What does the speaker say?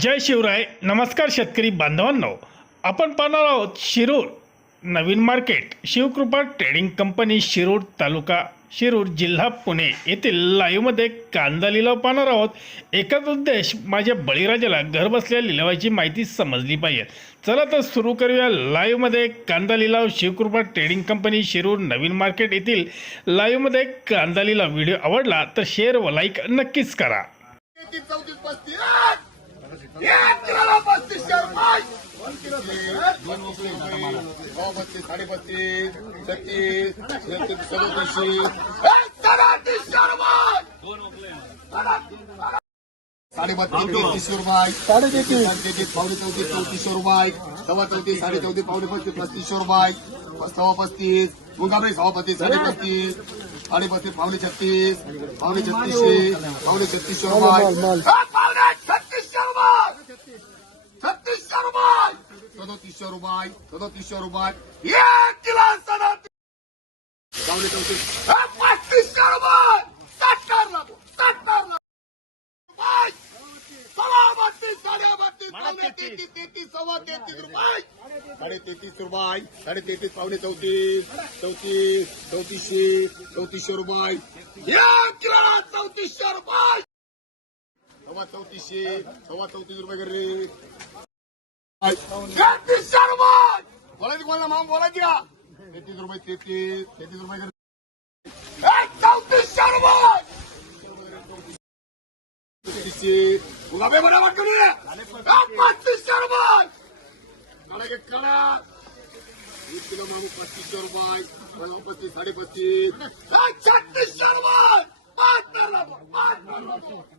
जय शिवराय. नमस्कार शेतकरी बांधवांनो. आपण पाहणार आहोत शिरूर नवीन market. Shivkrupa trading company Shirur taluka Shirur जिल्हा पुणे येथील लाईव्हमध्ये कांदा लिलाव पाहणार आहोत. एकच उद्देश माझ्या बळीराजाला घरबसल्या लिलावाची माहिती समजली पाहिजे. चला तर सुरू करूया लाईव्हमध्ये कांदा लिलाव शिवकृपा ट्रेडिंग कंपनी शिरूर नवीन मार्केट येथील लाईव्हमध्ये कांदा लिलाव व्हिडिओ आवडला तर शेअर व लाईक नक्कीच करा. चौतीस पस्तीस एक किलोला पस्तीस साडे छत्तीस सदातीसशे. रुपये साडे बत्तीस तेहतीसशे रुपये. साडे तेहतीस तेहतीस पावणे चौतीस चौतीसशे रुपये. सव्वा चौतीस साडे चौतीस पावणे पस्तीस पस्तीसशे रुपये. सव्वा पस्तीस. मुंगाबे सव्वा पस्तीस साडे पस्तीस साडे पस्तीस पावणे छत्तीस. पावणे छत्तीसशे. पावणे छत्तीसशे रुपये पावणे छत्तीसशे रुपये छत्तीसशे रुपये सदोतीसशे रुपये सदोतीसशे रुपये. एक किलो सदोतीस चौतीस पस्तीसशे रुपये. सत्तर सत्तर साडे तेहतीस. तेहतीस सव्वा तेहतीस रुपये. साडे तेहतीस रुपये साडे तेहतीस पावणे चौतीस चौतीस चौतीसशे चौतीसशे रुपये. एक चौतीसशे रुपये. सव्वा चौतीसशे सव्वा चौतीस रुपये कोणाला माम बोलायची का तेहतीस रुपये तेहतीस तेहतीस रुपये चौतीसशे रुपये! तेहतीसशे गुलाबे बडा वाटतो पस्तीसशे रुपये! कडा घे कडा एक किलो मामू पस्तीसशे रुपये पस्तीस साडे पस्तीस छत्तीसशे रुपये! पाच